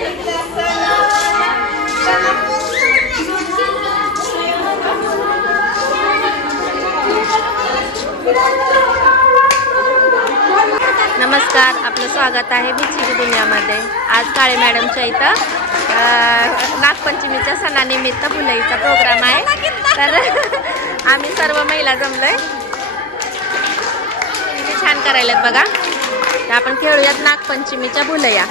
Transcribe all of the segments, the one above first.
नमस्कार, आपलं स्वागत आहे बिच्छीची दुनियामध्ये। आज काळे मॅडमच्या इथं नागपंचमीच्या सणानिमित्त फुलईचा प्रोग्राम आहे, तर आम्ही सर्व महिला जमलोय। किती छान करायलेत बघा। तर आपण खेळूयात नागपंचमीच्या फुलया।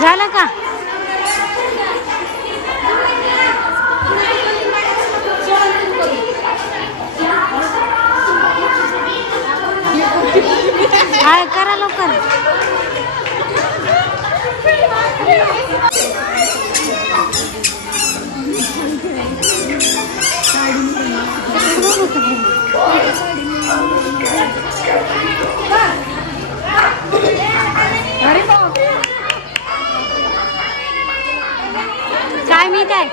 झालं का? हाय करा लवकर। काय मी काय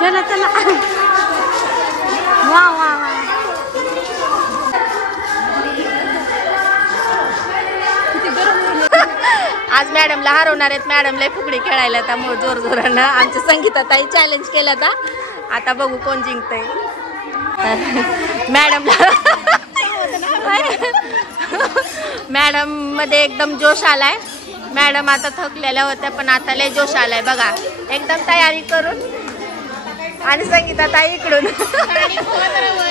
चला चला वा वा वा आज मॅडमला हरवणार आहेत। मॅडमला फुगडी खेळायला त्यामुळे जोर जोरानं आमच्या संगीताताई चॅलेंज केलं होता। आता बघू कोण जिंकतंय। मॅडमला मॅडम मध्ये एकदम जोश आलाय. मॅडम आता थकलेल्या होत्या पण आता लय जोश आलाय बघा, एकदम तयारी करून. आणि संगीता ताई इकडून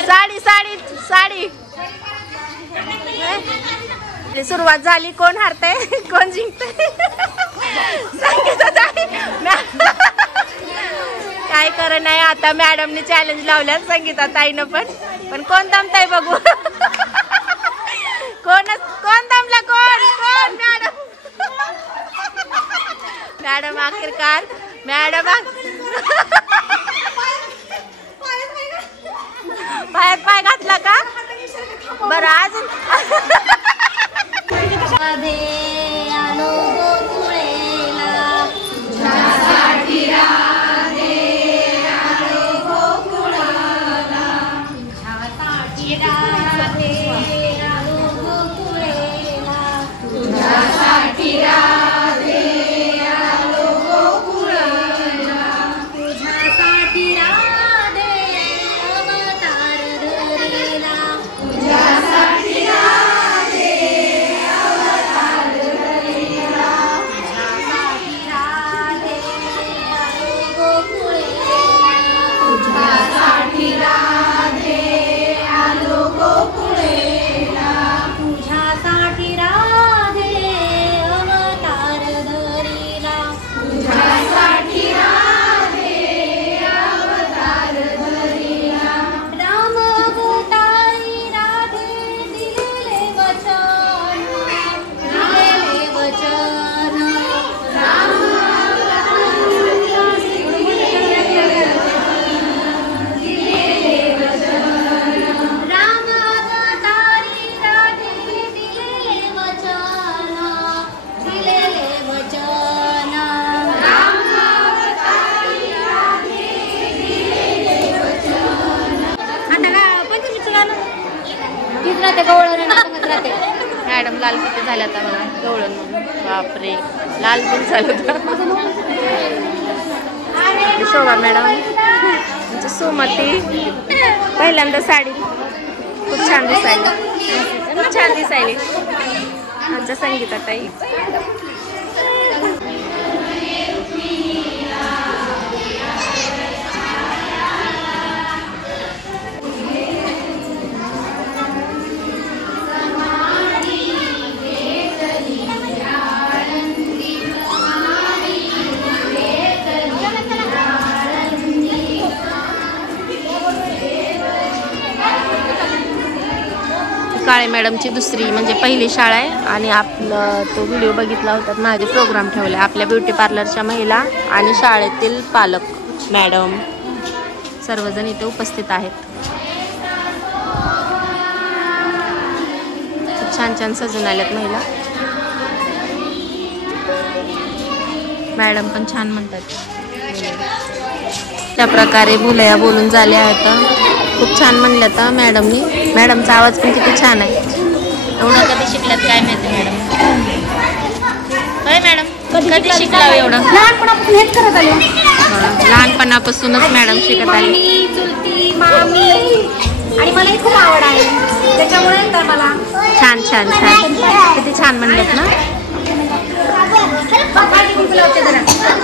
साडी साडी साडी सुरुवात झाली. कोण हारतंय कोण जिंकतंय? संगीता ताई काय कर नाही. आता मॅडमने चॅलेंज लावल्या संगीता ताईनं पण कोण दमताय बघू. कोण दमला? कोण कोण? मॅडम आखिरकार मॅडम पायात पाय घातला का? बरं अजून मॅडम लाल किती झाल्या आता बघा गवळण. बापरे लाल पण झालं. शोभा मॅडम आमची सुमती पहिल्यांदा साडी खूप छान दिसायली. खूप छान दिसायली आमच्या संगीता ताई. काळे मॅडमची दुसरी म्हणजे पहिली शाळा आहे. आणि आपलं तो व्हिडिओ बघितला होता, माझे प्रोग्राम ठेवले आपल्या ब्युटी पार्लरच्या महिला आणि शाळेतील पालक मॅडम सर्वजण इथे उपस्थित आहेत. खूप छान छान सजून आल्यात महिला. मॅडम पण छान म्हणतात. त्या प्रकारे बोलया बोलून झाल्या आहेत. खूप छान म्हणलं तर मॅडमनी. मॅडमचा आवाज पण किती छान आहे. एवढं कधी शिकल्यात काय माहिती मॅडम. होय मॅडम कधी शिकला एवढं? लहानपणापासून हेच करत आले. लहानपणापासूनच मॅडम शिकत आली. आणि मलाही खूप आवड आहे त्याच्यामुळे तर मला छान छान छान किती छान म्हणलेत ना.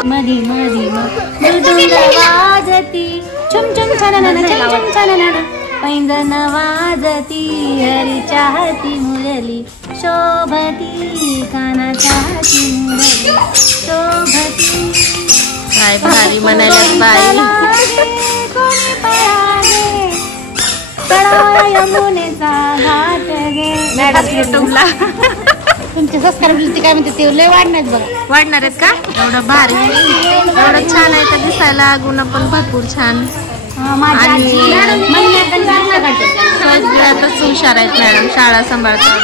मधी मधी वाजती छुम छुम छान छान पैंजन वाजती हरीच्या हाती मुरली शोभती कानाच्या हाती मुरली शोभती. काय भारी म्हणायला बाई. यमुनेचा घाट गे मॅडम युट्यूबला तुमचे संस्कार काय म्हणते ते लय वाढणार बघा. वाढणार आहेत का? एवढं भारी एवढं छान आहे तर दिसायला. गुण पण भरपूर छान. आणि सगळ्यातच हुशार आहेत मॅडम. शाळा सांभाळतात.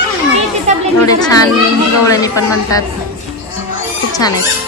थोडे छान गवळणी पण म्हणतात. खूप छान आहेत.